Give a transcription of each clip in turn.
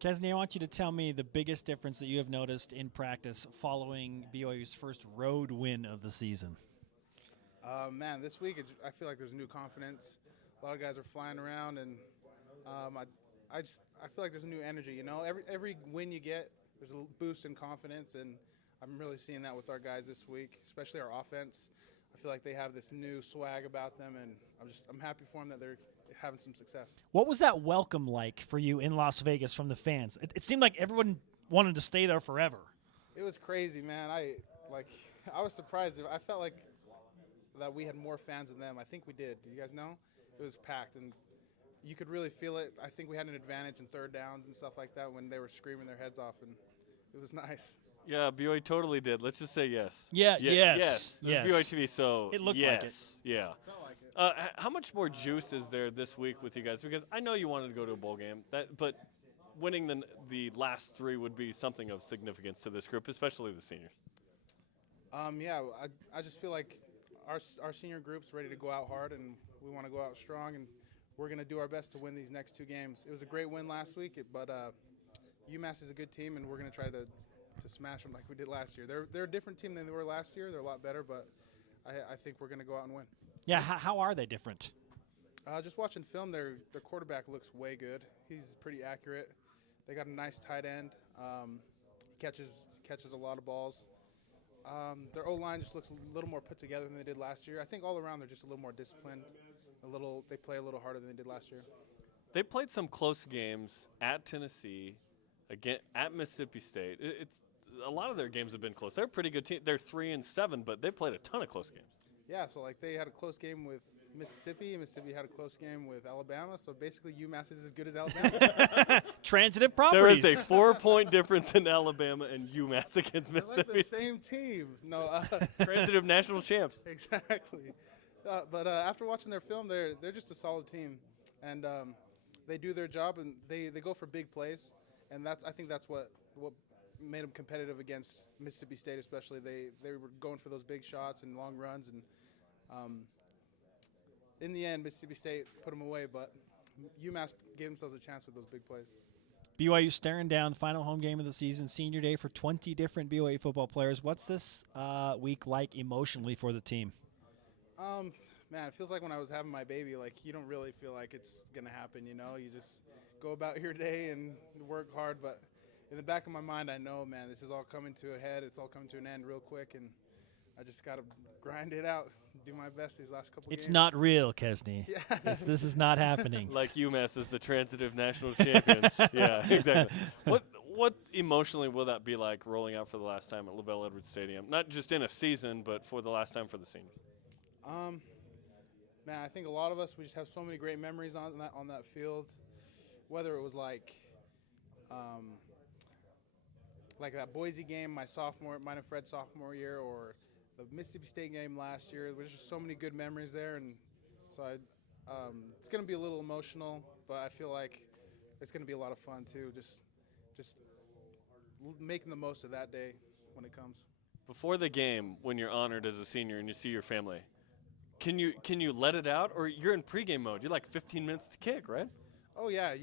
Kesni, I want you to tell me the biggest difference that you have noticed in practice following BYU's first road win of the season. Man, this week I feel like there's new confidence. A lot of guys are flying around, and I feel like there's a new energy. You know, every win you get, there's a boost in confidence, and I'm really seeing that with our guys this week, especially our offense. I feel like they have this new swag about them, and I'm happy for them that they're having some success. What was that welcome like for you in Las Vegas from the fans? It seemed like everyone wanted to stay there forever. It was crazy, man. I was surprised. I felt like that we had more fans than them. I think we did. Did you guys know? It was packed, and you could really feel it. I think we had an advantage in third downs and stuff like that when they were screaming their heads off, and it was nice. Yeah, BYU totally did. Let's just say yes. Yes. This is BYUtv, so it looked yes. like it. Yeah. Felt like it. How much more juice is there this week with you guys? Because I know you wanted to go to a bowl game, but winning the last three would be something of significance to this group, especially the seniors. Yeah, I just feel like our senior group's ready to go out hard, and we want to go out strong, and we're going to do our best to win these next two games. It was a great win last week, but UMass is a good team, and we're going to try to smash them like we did last year. They're a different team than they were last year. They're a lot better, but I think we're going to go out and win. Yeah, how are they different? Just watching film, their quarterback looks way good. He's pretty accurate. They got a nice tight end. He catches a lot of balls. Their O-line just looks a little more put together than they did last year. I think all around they're just a little more disciplined. They play a little harder than they did last year. They played some close games at Tennessee, again at Mississippi State. It's a lot of their games have been close. They're a pretty good team. They're 3-7, but they played a ton of close games. Yeah, so like they had a close game with Mississippi, and Mississippi had a close game with Alabama. So basically, UMass is as good as Alabama. Transitive properties. There is a 4-point difference in Alabama and UMass against They're like Mississippi. the same team. No, Transitive national champs. exactly. But after watching their film, they're just a solid team, and they do their job, and they go for big plays, and I think that's what made them competitive against Mississippi State, especially. They were going for those big shots and long runs, and in the end, Mississippi State put them away, but UMass gave themselves a chance with those big plays. BYU staring down the final home game of the season, senior day for 20 different BYU football players. What's this week like emotionally for the team? Man, it feels like when I was having my baby, like you don't really feel like it's going to happen, you know? You just go about your day and work hard, but in the back of my mind, I know, man, this is all coming to a head. It's all coming to an end real quick, and I just got to grind it out, do my best these last couple games. It's not real, Kesni. Yeah. This is not happening. Like UMass is the transitive national champions. Yeah, exactly. What emotionally will that be like rolling out for the last time at LaVell Edwards Stadium? Not just in a season, but for the last time for the seniors. Man, I think a lot of us, we just have so many great memories on that field. Whether it was like that Boise game, mine and Fred's sophomore year, or the Mississippi State game last year. There's just so many good memories there, and so it's going to be a little emotional, but I feel like it's going to be a lot of fun too. Just making the most of that day when it comes. Before the game, when you're honored as a senior and you see your family, can you let it out, or you're in pregame mode? You're like 15 minutes to kick, right? Oh yeah,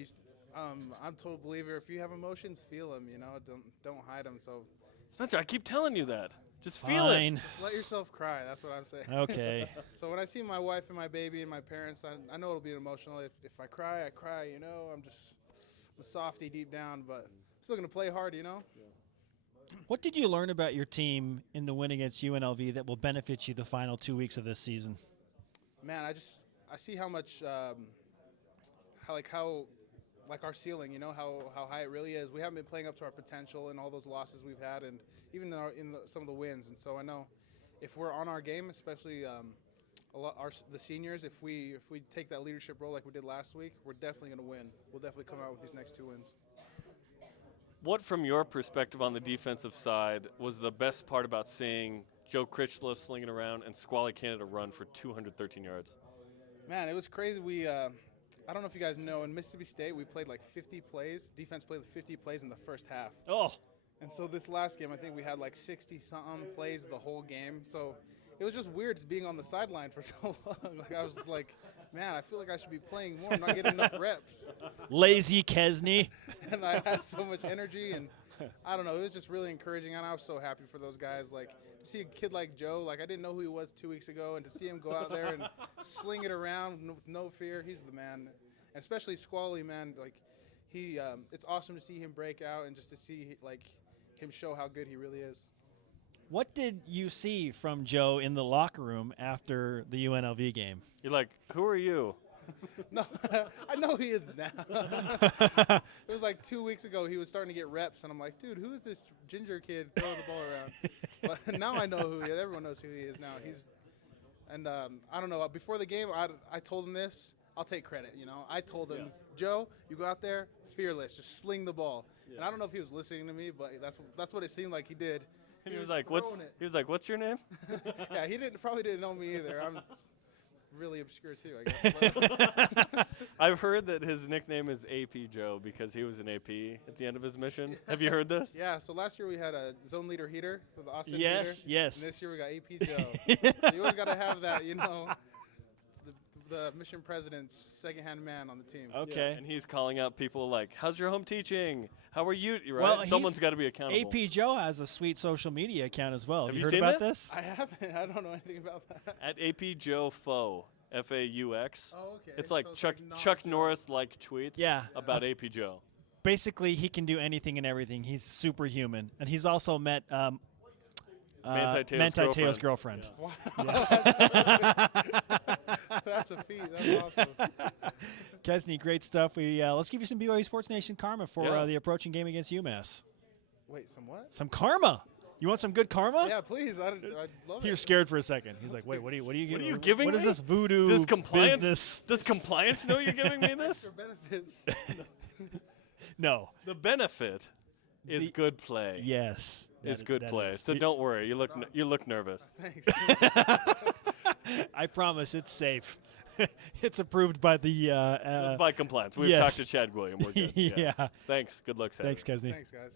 I'm a total believer. If you have emotions, feel them. You know, don't hide them. So, Spencer, I keep telling you that. Just feel it. Fine. let yourself cry. That's what I'm saying. Okay. So when I see my wife and my baby and my parents, I know it'll be emotional. If I cry, I cry. You know, I'm a softie deep down, but I'm still gonna play hard. You know. What did you learn about your team in the win against UNLV that will benefit you the final 2 weeks of this season? Man, I see how much how our ceiling, you know, how high it really is. We haven't been playing up to our potential in all those losses we've had, and even in some of the wins. And so I know if we're on our game, especially the seniors, if we take that leadership role like we did last week, we're definitely going to win. We'll definitely come out with these next 2 wins. What, from your perspective on the defensive side, was the best part about seeing Joe Critchlow slinging around and Squally Canada run for 213 yards? Man, it was crazy. I don't know if you guys know, in Mississippi State, we played like 50 plays. Defense played 50 plays in the first half. Oh. And so this last game, I think we had like 60-something plays the whole game. So it was just weird being on the sideline for so long. Like I was like man, I feel like I should be playing more. I'm not getting enough reps. Lazy Kesni. And I had so much energy, and I don't know. It was just really encouraging, and I was so happy for those guys. Like, to see a kid like Joe, like I didn't know who he was 2 weeks ago, and to see him go out there and sling it around with no fear, he's the man. And especially Squally, man, like it's awesome to see him break out and just to see like him show how good he really is. What did you see from Joe in the locker room after the UNLV game? You're like, who are you? No, I know he is now. It was like 2 weeks ago he was starting to get reps, and I'm like, dude, who is this ginger kid throwing the ball around? But now I know who he is. Everyone knows who he is now. I don't know. Before the game, I told him this. I'll take credit, you know. I told him, Joe, you go out there, fearless, just sling the ball. Yeah. And I don't know if he was listening to me, but that's what it seemed like he did. He was like, what's your name? Yeah, probably didn't know me either. I'm really obscure too, I guess. I've heard that his nickname is AP Joe because he was an AP at the end of his mission. Have you heard this? Yeah, so last year we had a zone leader heater with the Austin Yes, heater. yes. And this year we got AP Joe. So you always got to have that, you know, the mission president's second-hand man on the team. Okay. Yeah, and he's calling out people like, how's your home teaching? How are you? Right? Well, Someone's got to be accountable. AP Joe has a sweet social media account as well. Have you you heard seen about this? I haven't. I don't know anything about that. At AP Joe Faux, F-A-U-X. Oh, okay. It's like So Chuck Norris-like tweets Yeah. about AP Joe. Basically, he can do anything and everything. He's superhuman. And he's also met Manti Te'o's girlfriend. Wow. That's a feat. That's awesome. Kesni, great stuff. Let's give you some BYU Sports Nation karma for the approaching game against UMass. Wait, some what? Some karma. You want some good karma? Yeah, please. I'd love He it. was scared for a second. He's like, "Wait, what are you giving What is me? this voodoo Does compliance business?" Does compliance know you're giving me this? Extra benefits. No. The benefit is good play. Yes. Is that- good that play. is. So don't worry. You look nervous. Thanks. I promise it's safe. It's approved by the By compliance. We've yes. talked to Chad William. We're good. yeah. Thanks. Good luck, Saturday. Thanks, Kesni. Thanks, guys.